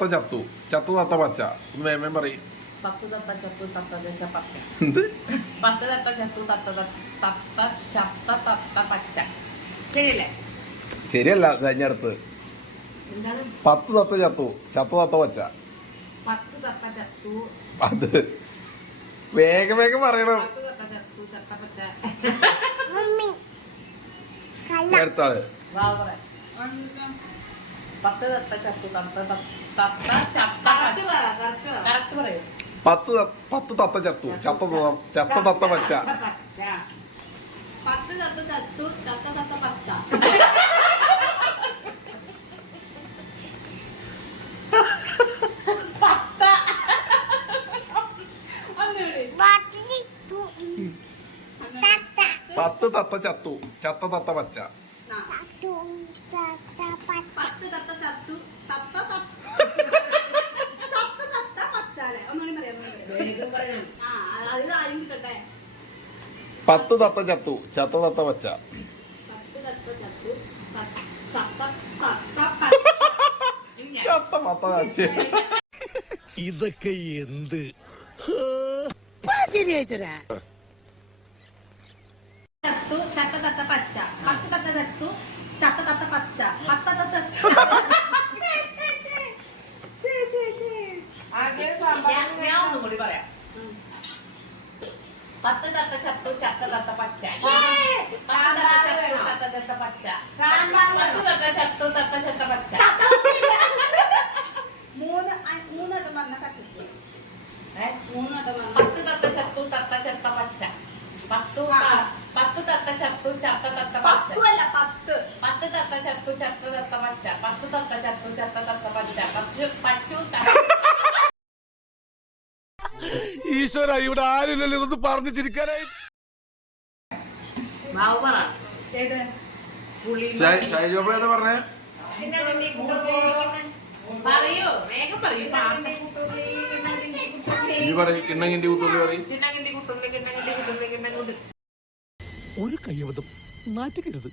തത്ത ചത്തു ചത്തു തത്ത പച്ച ഒന്ന് വേമേം പറയും. 10 തത്ത ചത്തു തത്ത ചത്ത പച്ച. എന്ത് 10 തത്ത ചത്തു തത്ത ചത്ത തത്ത പച്ച. ശരിയല്ലേ? ശരിയല്ല. കഴിഞ്ഞടുത്ത് എന്താണ്? 10 തത്ത ചത്തു ചത്തു തത്ത പച്ച. 10 തത്ത ചത്തു. അത് വേഗം വേഗം പറയണം. 10 തത്ത ചത്തു ചത്ത പച്ച. അടുത്താള് 10 തത്ത ചത്തു തത്ത ചത്ത കറക്റ്റ് പറയൂ. 10 തത്ത ചത്തു ചത്ത തത്ത പച്ച. 10 തത്ത ചത്തു ചത്ത തത്ത പച്ച. പത്ത് തത്ത ചത്തു ചത്ത തത്ത പച്ച. 10 തത്ത ചത്തു തത്ത ചത്ത തത്ത പച്ചാലെ. ഒന്നുകൂടി പറയാം. വേഗം പറയണം. അത് ആരും കിട്ടട്ടെ. 10 തത്ത ചത്തു ചത്ത തത്ത പച്ച. 10 തത്ത ചത്തു ചത്ത തത്ത ചത്ത പത്ത പച്ച. ഇതൊക്കെ എന്ത് ചത്തു ചത്ത തത്ത പച്ച. 10 തത്ത ചത്തു ചത്ത തത്ത പച്ച. 10 തത്ത ഞാൻ ഒന്നും കൂടി പറയാം. 10 തത്ത ചത്തു ചത്ത തത്ത പച്ച. 10 തത്ത ചത്തു ചത്ത ചത്ത പച്ച. 10 തത്ത ചത്തു തത്ത ചത്ത പച്ച. മൂന്നെണ്ണം പറഞ്ഞ സക്സസ്. 10 തത്ത ചത്തു തത്ത ചത്ത പച്ച. 10 തത്ത ചത്തു ചത്ത തത്ത പച്ച. 10 തത്ത ചത്തു ചത്ത തത്ത പച്ച. 10 തത്ത ചത്തു ചത്ത തത്ത പച്ച. പച്ചു ഈശ്വര ഇവിടെ ആരില്ലല്ലോ ഇതൊന്ന് പറഞ്ഞു ചിരിക്കാനായി. മാവ് പറ. ഏത് പുളി ഷൈജോബ് പറഞ്ഞേ. പറയൂ, വേഗം പറയൂ. ഇനി പറയും കിണ്ണങ്ങിന്റെ കൂട്ടുള്ളി പറയും. കിണ്ണങ്ങിണ്ടി കുട്ടുള്ളി കിണ്ണങ്ങിണ്ടി കുട്ടുള്ളി കിണ്ണങ്ങുണ്ട്. ഒരു കയ്യബദ്ധം നാറ്റുകരുത്.